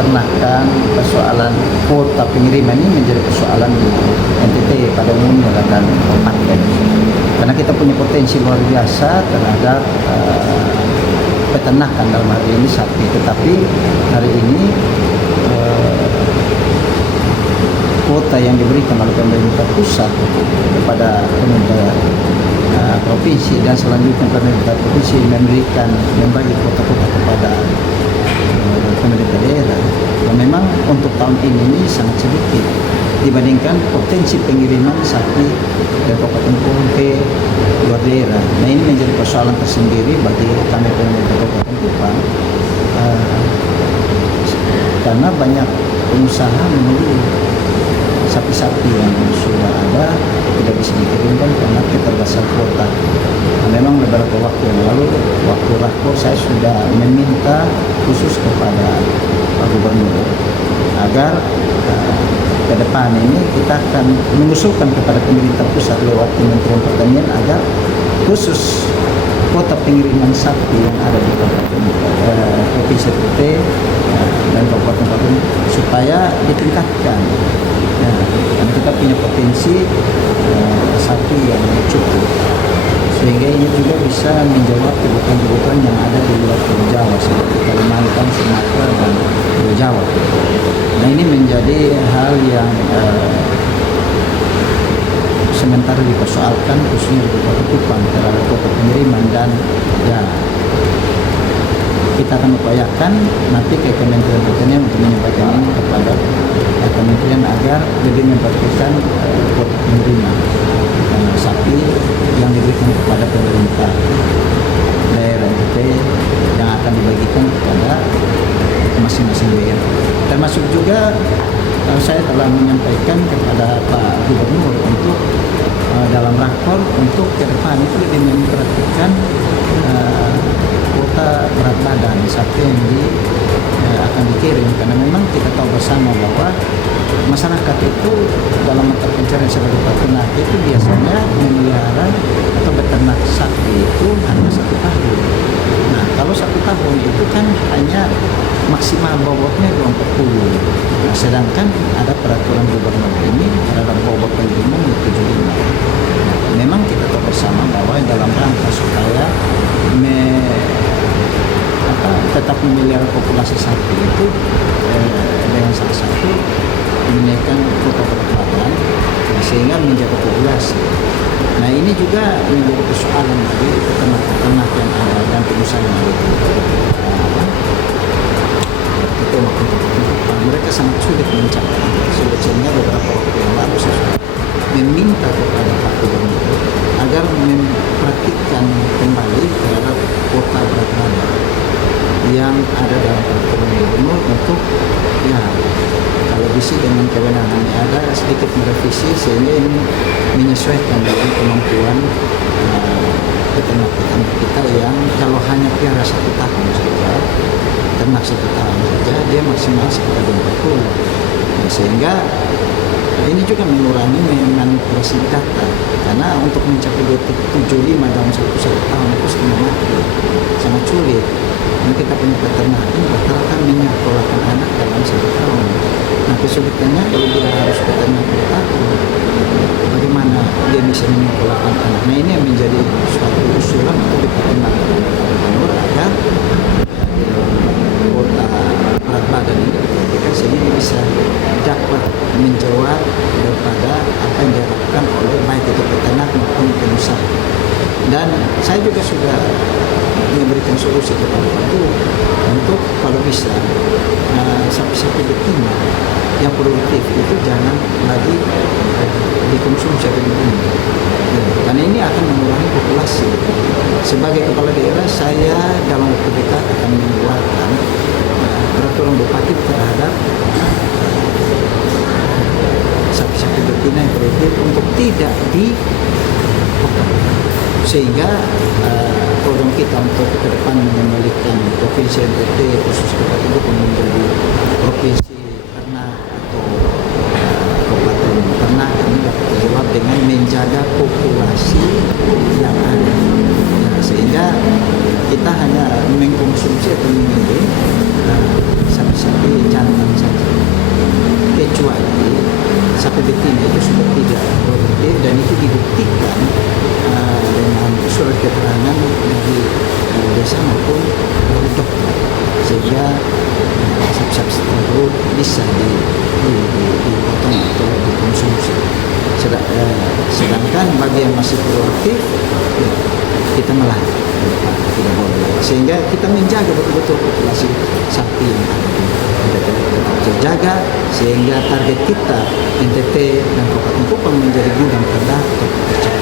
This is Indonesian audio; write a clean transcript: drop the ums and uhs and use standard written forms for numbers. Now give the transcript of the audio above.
peternakan, persoalan kuota pengiriman ini menjadi persoalan di NTT pada umumnya dan kabupaten. Karena kita punya potensi luar biasa terhadap peternakan dalam hal ini sapi. Tetapi hari ini kuota yang diberikan oleh pemerintah pusat kepada pemerintah provinsi dan selanjutnya pemerintah provinsi membagi kuota-kuota kepada pemerintah daerah. Dan memang untuk tahun ini sangat sedikit dibandingkan potensi pengiriman sapi dari Kabupaten Kupang ke luar daerah. Nah, ini menjadi persoalan tersendiri bagi kami pemerintah Kabupaten Kupang karena banyak pengusaha menunggu sapi-sapi yang sudah ada tidak bisa dikirimkan karena keterbatasan kuota. Nah, memang beberapa waktu yang lalu, waktu rakor, saya sudah meminta khusus kepada Pak Gubernur agar ke depan ini kita akan mengusulkan kepada pemerintah pusat lewat Kementerian Pertanian agar khusus kuota pengiriman sapi yang ada di Provinsi NTT dan kabupaten supaya ditingkatkan. Nah, karena kita punya potensi sapi yang cukup, sehingga ini juga bisa menjawab kebutuhan-kebutuhan yang ada di luar Pulau Jawa seperti Kalimantan, Sumatera, dan Pulau Jawa. Nah, ini menjadi hal yang sementara dipersoalkan khususnya di Kabupaten Kupang terhadap kuota pengiriman, dan ya kita akan upayakan nanti ke Kementerian Pertanian untuk menyampaikan ini kepada kementerian agar lebih memperhatikan kuota pengiriman sapi yang diberikan kepada pemerintah daerah NTT yang akan dibagikan kepada masing-masing daerah. Termasuk juga saya telah menyampaikan kepada Pak Gubernur untuk dalam rakor untuk ke depan itu lebih memperhatikan kuota berat badan sapi yang akan dikirim, karena memang kita tahu bersama bahwa masyarakat itu dalam mata pencarian sebagai peternak itu biasanya memelihara atau beternak sapi itu hanya 1 tahun. Nah, kalau 1 tahun itu kan hanya maksimal bobotnya 240. Nah, sedangkan ada peraturan gubernur ini terhadap bobot pengiriman 75. Memang kita tahu bersama bahwa dalam rangka supaya tetap memelihara populasi sapi itu dengan salah satu menaikkan kuota berat badan sehingga menjaga populasi. Nah, ini juga menjadi persoalan bagi peternak-peternak yang ada dan pengusaha yang ada. Mereka sangat sulit mencapai sehingga beberapa waktu yang lalu saya sudah meminta kepada Pak Gubernur agar memperhatikan kembali terhadap kuota berat badan yang ada dalam peraturan gubernur untuk ya kalau bisa dengan kewenangan yang ada sedikit merevisi sehingga ini menyesuaikan dengan kemampuan peternak-peternak kita yang kalau hanya piara 1 tahun saja, ternak 1 tahun saja, dia maksimal sekitar 20. Nah, sehingga ini juga mengurangi manipulasi data karena untuk mencapai 275 dalam satu tahun itu sangat sulit. Ini kita punya peternakan rata-rata menyekolahkan anak dalam 1 tahun. Nah, kesulitannya kalau dia harus peternak bertahun, bagaimana dia bisa menyekolahkan anak? Nah, ini yang menjadi suatu usulan untuk peternak gubernur agar kuota berat badan ini diperhatikan sehingga bisa dapat menjawab daripada apa yang diharapkan oleh baik itu peternak maupun pengusaha. Dan saya juga sudah memberikan solusi kepada Pak Gubernur untuk kalau bisa sapi-sapi betina yang produktif itu jangan lagi dikonsumsi atau dibunuh. Karena ini akan mengurangi populasi. Sebagai kepala daerah, saya dalam waktu dekat akan mengeluarkan peraturan bupati terhadap sapi-sapi betina yang produktif untuk tidak dipotong, sehingga program kita untuk ke depan mengembalikan provinsi NTT khusus Kabupaten Kupang menjadi provinsi ternak atau kabupaten ternak ini dapat terjawab dengan menjaga populasi yang ada. Nah, sehingga kita hanya mengkonsumsi atau memilih sapi-sapi jantan maupun dari dokter, sehingga sapi-sapi tersebut bisa dipotong atau dikonsumsi. Sedangkan bagi yang masih produktif, ya, kita melarang, tidak boleh. Sehingga kita menjaga betul-betul populasi sapi yang ada di NTT tetap terjaga, sehingga target kita NTT dan Kabupaten Kupang menjadi gudang produk tetap tercapai.